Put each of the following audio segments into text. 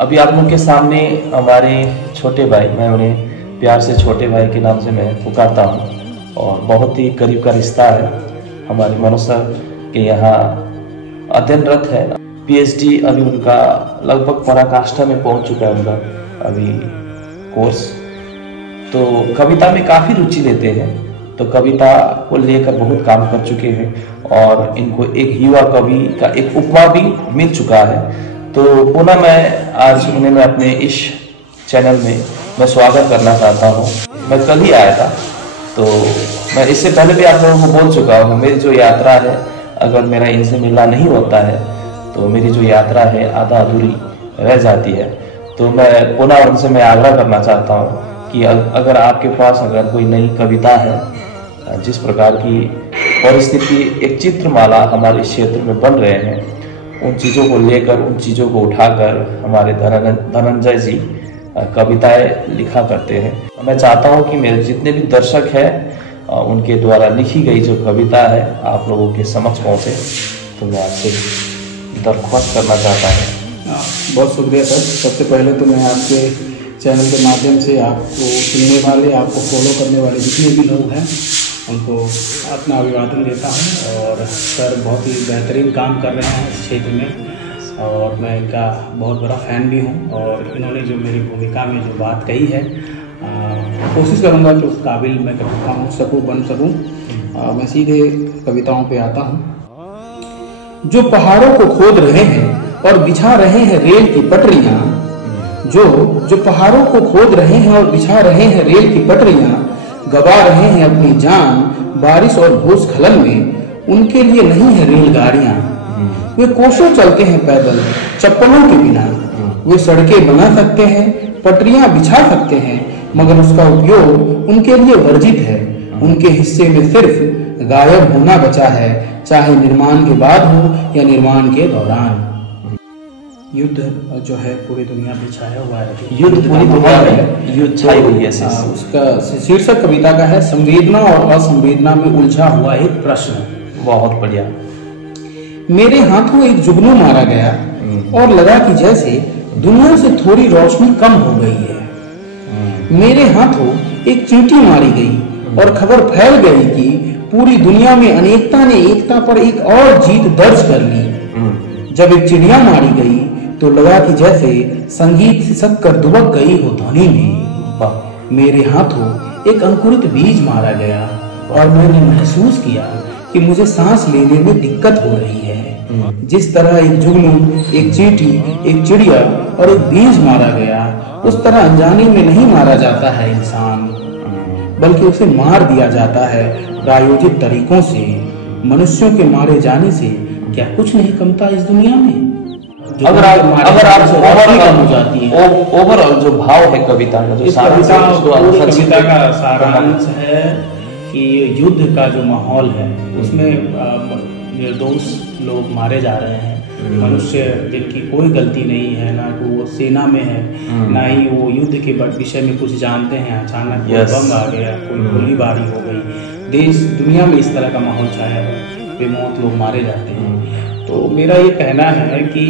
अभी आप लोग के सामने हमारे छोटे भाई, मैं उन्हें प्यार से छोटे भाई के नाम से मैं पुकारता हूँ और बहुत ही करीब का रिश्ता है। हमारे मनोज सर के यहाँ अध्ययनरत है, पीएचडी अभी उनका लगभग पराकाष्ठा में पहुँच चुका है उनका अभी कोर्स। तो कविता में काफ़ी रुचि लेते हैं, तो कविता को लेकर बहुत काम कर चुके हैं और इनको एक युवा कवि का एक उपमा भी मिल चुका है। तो पुनः मैं आज उन्हें मैं अपने इस चैनल में मैं स्वागत करना चाहता हूँ। मैं कल ही आया था, तो मैं इससे पहले भी आप लोगों को बोल चुका हूँ, मेरी जो यात्रा है, अगर मेरा इनसे मिलना नहीं होता है तो मेरी जो यात्रा है आधा अधूरी रह जाती है। तो मैं पुनः उनसे मैं आग्रह करना चाहता हूँ कि अगर आपके पास अगर कोई नई कविता है, जिस प्रकार की परिस्थिति एक चित्रमाला हमारे क्षेत्र में बन रहे हैं, उन चीज़ों को लेकर, उन चीज़ों को उठाकर हमारे धनंजय जी कविताएं लिखा करते हैं। मैं चाहता हूं कि मेरे जितने भी दर्शक हैं उनके द्वारा लिखी गई जो कविता है आप लोगों के समक्ष पहुंचे, तो मैं आपसे दरख्वास्त करना चाहता हूं। बहुत शुक्रिया सर। सबसे पहले तो मैं आपके चैनल के माध्यम से आपको सुनने वाले, आपको फॉलो करने वाले जितने भी लोग हैं उनको अपना अभिवादन देता हूं। और सर बहुत ही बेहतरीन काम कर रहे हैं इस क्षेत्र में और मैं इनका बहुत बड़ा फ़ैन भी हूं। और इन्होंने जो मेरी भूमिका में जो बात कही है, कोशिश करूंगा कि उस काबिल मैं बन सकूं। मैं सीधे कविताओं पे आता हूं। जो पहाड़ों को खोद रहे हैं और बिछा रहे हैं रेल की पटरियां, जो पहाड़ों को खोद रहे हैं और बिछा रहे हैं रेल की पटरियां, गवा रहे हैं अपनी जान बारिश और भूस्खलन में, उनके लिए नहीं है रेलगाड़ियां। वे कोसों चलते हैं पैदल चप्पलों के बिना। वे सड़कें बना सकते हैं, पटरियां बिछा सकते हैं, मगर उसका उपयोग उनके लिए वर्जित है। उनके हिस्से में सिर्फ गायब होना बचा है, चाहे निर्माण के बाद हो या निर्माण के दौरान। युद्ध जो है पूरी दुनिया में छाया हुआ है। युद्ध पूरी दुनिया में युद्ध छाई हुई है। उसका शीर्षक कविता का है संवेदना और असंवेदना में उलझा हुआ एक प्रश्न। बहुत बढ़िया। मेरे हाथों एक जुगनू मारा गया और लगा कि जैसे दुनिया से थोड़ी रोशनी कम हो गई है। मेरे हाथों एक चींटी मारी गई और खबर फैल गई कि पूरी दुनिया में अनेकता ने एकता पर एक और जीत दर्ज कर ली। जब एक चिड़िया मारी गई तो लगा कि जैसे संगीत सिसक कर दुबक गई हो ध्वनि में। मेरे हाथों एक अंकुरित बीज मारा गया और मैंने महसूस किया कि मुझे सांस लेने में दिक्कत हो रही है। जिस तरह एक जुगनू, एक चींटी, एक चिड़िया और एक बीज मारा गया, उस तरह अनजाने में नहीं मारा जाता है इंसान, बल्कि उसे मार दिया जाता है प्रायोजित तरीकों से। मनुष्यों के मारे जाने से क्या कुछ नहीं कमता इस दुनिया में? अगर आप ओवरऑल जो भाव है कविता का, जो कविता का सारांश है कि युद्ध का जो माहौल है उसमें निर्दोष लोग मारे जा रहे हैं। मनुष्य जिनकी कोई गलती नहीं है, ना तो वो सेना में है, ना ही वो युद्ध के विषय में कुछ जानते हैं। अचानक बम आ गया, कोई गोलीबारी हो गई, देश दुनिया में इस तरह का माहौल छाया हुआ, बेमौत लोग मारे जाते हैं। तो मेरा ये कहना है कि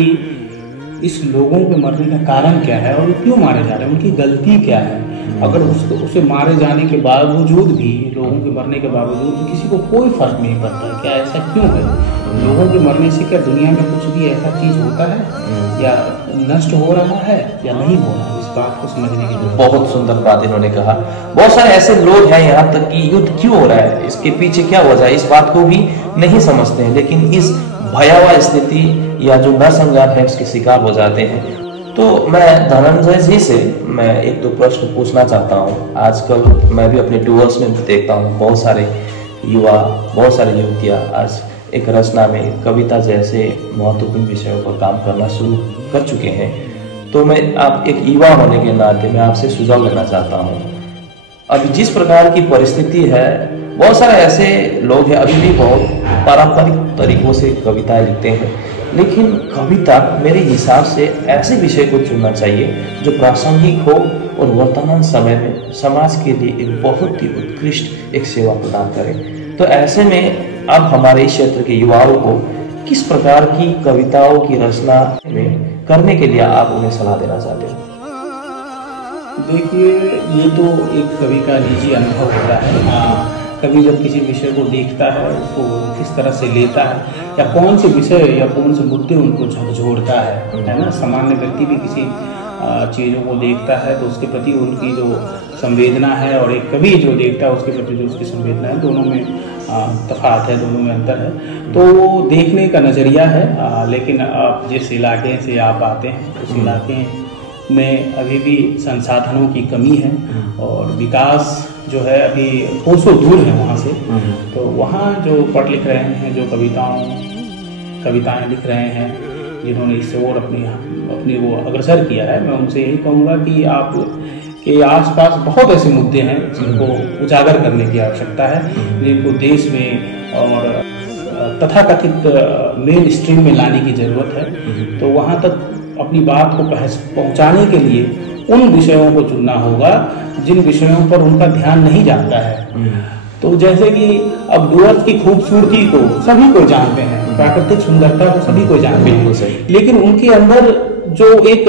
इस लोगों के मरने का कारण क्या है और क्यों मारे जा रहे हैं, उनकी गलती क्या है। अगर उसे मारे जाने के बावजूद भी, लोगों के मरने के बावजूद भी किसी को कोई फर्क नहीं पड़ता, क्या ऐसा क्यों है? लोगों के मरने से क्या दुनिया में कुछ भी ऐसा चीज होता है या नष्ट हो रहा है या नहीं हो रहा है? इस बात को समझने की जरूरत। बहुत सुंदर बात इन्होंने कहा। बहुत सारे ऐसे लोग हैं यहाँ तक कि युद्ध क्यों हो रहा है, इसके पीछे क्या वजह है, इस बात को भी नहीं समझते हैं, लेकिन इस भयावह स्थिति या जो नरसंहार है उसके शिकार हो जाते हैं। तो मैं धनंजय जी से मैं एक दो प्रश्न पूछना चाहता हूँ। आजकल मैं भी अपने टूर्स में देखता हूँ, बहुत सारे युवा, बहुत सारी युवतियाँ आज एक रचना में कविता जैसे महत्वपूर्ण विषयों पर काम करना शुरू कर चुके हैं। तो मैं आप एक युवा होने के नाते मैं आपसे सुझाव लेना चाहता हूँ। अभी जिस प्रकार की परिस्थिति है, बहुत सारे ऐसे लोग हैं अभी भी बहुत पारंपरिक तरीकों से कविताएं लिखते हैं, लेकिन कविता मेरे हिसाब से ऐसे विषय को चुनना चाहिए जो प्रासंगिक हो और वर्तमान समय में समाज के लिए एक बहुत ही उत्कृष्ट एक सेवा प्रदान करे। तो ऐसे में अब हमारे क्षेत्र के युवाओं को किस प्रकार की कविताओं की रचना में करने के लिए आप उन्हें सलाह देना चाहते हो? देखिए, ये तो एक कवि का निजी अनुभव होता है। कवि जब किसी विषय को देखता है, उसको किस तरह से लेता है, या कौन से विषय या कौन से मुद्दे उनको झकझोरता है ना। सामान्य व्यक्ति भी किसी चीज़ों को देखता है तो उसके प्रति उनकी जो संवेदना है, और एक कवि जो देखता है उसके प्रति जो उसकी संवेदना है, दोनों में तफात है, दोनों में अंतर है। तो देखने का नज़रिया है। लेकिन आप जिस इलाके से आप आते हैं, उस इलाके में अभी भी संसाधनों की कमी है, और विकास जो है अभी कोसों दूर है वहाँ से। तो वहाँ जो पढ़ लिख रहे हैं, जो कविताएं लिख रहे हैं, जिन्होंने इस ओर अपनी वो अग्रसर किया है, मैं उनसे यही कहूँगा कि आप के आसपास बहुत ऐसे मुद्दे हैं जिनको उजागर करने की आवश्यकता है, जिनको देश में और तथाकथित मेन स्ट्रीम में लाने की ज़रूरत है। तो वहाँ तक अपनी बात को पहुँचाने के लिए उन विषयों को चुनना होगा जिन विषयों पर उनका ध्यान नहीं जाता है। तो जैसे कि अब डुअर्स की खूबसूरती को सभी को जानते हैं, प्राकृतिक सुंदरता को सभी को जानते हैं, लेकिन उनके अंदर जो एक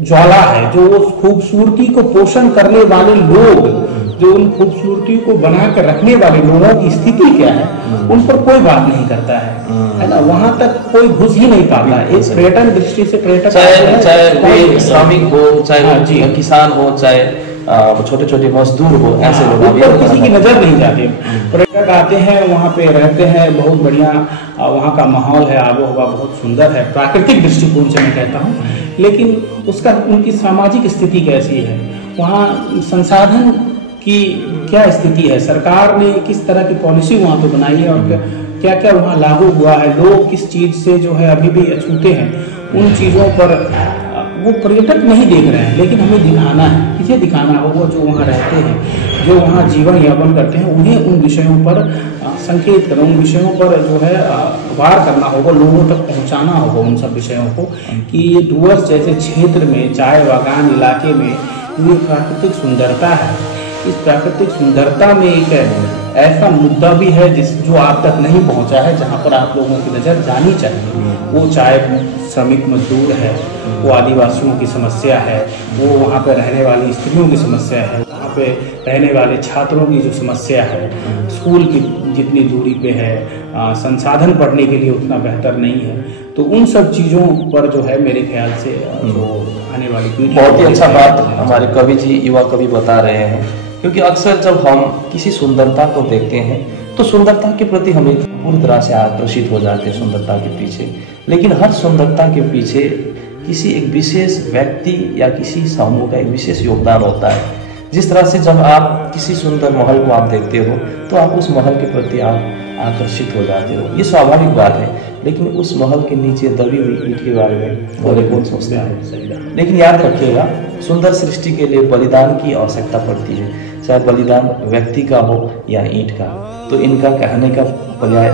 ज्वाला है, जो उस खूबसूरती को पोषण करने वाले लोग, जो उन खूबसूरती को बना कर रखने वाले लोगों की स्थिति क्या है, उन पर कोई बात नहीं करता है ना। वहां तक कोई घुस ही नहीं पाता। एक पर्यटन दृष्टि से पर्यटक, चाहे श्रमिक हो, चाहे किसान हो, चाहे छोटे छोटे मजदूर हो, ऐसे लोग किसी की नजर नहीं जाती। पर्यटक आते हैं, वहाँ पे रहते हैं, बहुत बढ़िया वहाँ का माहौल है, आबो हवा बहुत सुंदर है, प्राकृतिक दृष्टिकोण से मैं कहता हूँ। लेकिन उसका उनकी सामाजिक स्थिति कैसी है, वहाँ संसाधन की क्या स्थिति है, सरकार ने किस तरह की पॉलिसी वहाँ पे बनाई है, और क्या क्या वहाँ लागू हुआ है, लोग किस चीज से जो है अभी भी अछूते हैं, उन चीजों पर वो पर्यटक नहीं देख रहे हैं। लेकिन हमें दिखाना है, किसे दिखाना होगा, जो वहाँ रहते हैं, जो वहाँ जीवन यापन करते हैं, उन्हें उन विषयों पर संकेत करना, उन विषयों पर जो है वार करना होगा, लोगों तक पहुँचाना होगा उन सब विषयों को, कि ये डुअर्स जैसे क्षेत्र में, चाय बागान इलाके में ये प्राकृतिक सुंदरता है। इस प्राकृतिक सुंदरता में एक ऐसा मुद्दा भी है जो आप तक नहीं पहुंचा है, जहां पर आप लोगों की नज़र जानी चाहिए। वो चाहे श्रमिक मजदूर है, वो आदिवासियों की समस्या है, वो वहाँ पर रहने वाली स्त्रियों की समस्या है, वहाँ पे रहने वाले छात्रों की जो समस्या है, स्कूल की जितनी दूरी पे है, संसाधन पढ़ने के लिए उतना बेहतर नहीं है। तो उन सब चीज़ों पर जो है मेरे ख्याल से जो आने वाली पीढ़ी, बहुत ही अच्छा बात हमारे कवि जी, युवा कवि बता रहे हैं। क्योंकि अक्सर जब हम किसी सुंदरता को देखते हैं तो सुंदरता के प्रति हम पूरी तरह से आकर्षित हो जाते हैं सुंदरता के पीछे। लेकिन हर सुंदरता के पीछे किसी एक विशेष व्यक्ति या किसी समूह का एक विशेष योगदान होता है। जिस तरह से जब आप किसी सुंदर महल को आप देखते हो तो आप उस महल के प्रति आप आकर्षित हो जाते हो, ये स्वाभाविक बात है। लेकिन उस महल के नीचे दबी हुई ईंट के बारे में थोड़े कौन सोचते हैं। लेकिन याद रखिएगा, सुंदर सृष्टि के लिए बलिदान की आवश्यकता पड़ती है, चाहे बलिदान व्यक्ति का हो या ईंट का। तो इनका कहने का पर्याय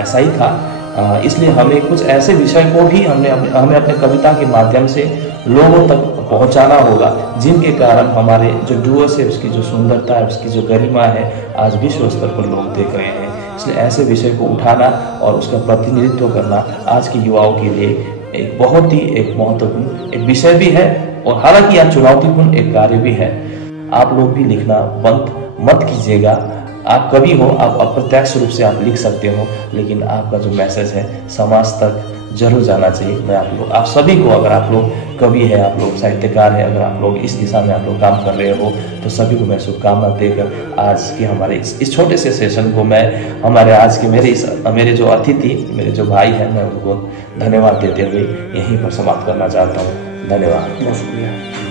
ऐसा ही था। इसलिए हमें कुछ ऐसे विषय को भी हमें अपने कविता के माध्यम से लोगों तक पहुंचाना होगा, जिनके कारण हमारे जो डुअर्स है उसकी जो सुंदरता है, उसकी जो गरिमा है, आज विश्व स्तर पर लोग देख रहे हैं। इसलिए ऐसे विषय को उठाना और उसका प्रतिनिधित्व करना आज के युवाओं के लिए एक बहुत ही एक महत्वपूर्ण एक विषय भी है, और हालांकि यह चुनौतीपूर्ण एक कार्य भी है। आप लोग भी लिखना बंद मत कीजिएगा। आप कवि हो, आप अप्रत्यक्ष रूप से आप लिख सकते हो, लेकिन आपका जो मैसेज है समाज तक जरूर जाना चाहिए। मैं आप सभी को, अगर आप लोग कवि है, आप लोग साहित्यकार है, अगर आप लोग इस दिशा में आप लोग काम कर रहे हो, तो सभी को मैं शुभकामना देकर आज के हमारे इस छोटे से सेशन को मैं हमारे आज के मेरे जो अतिथि, मेरे जो भाई हैं, मैं उनको धन्यवाद देते हुए यहीं पर समाप्त करना चाहता हूँ। धन्यवाद। बहुत शुक्रिया।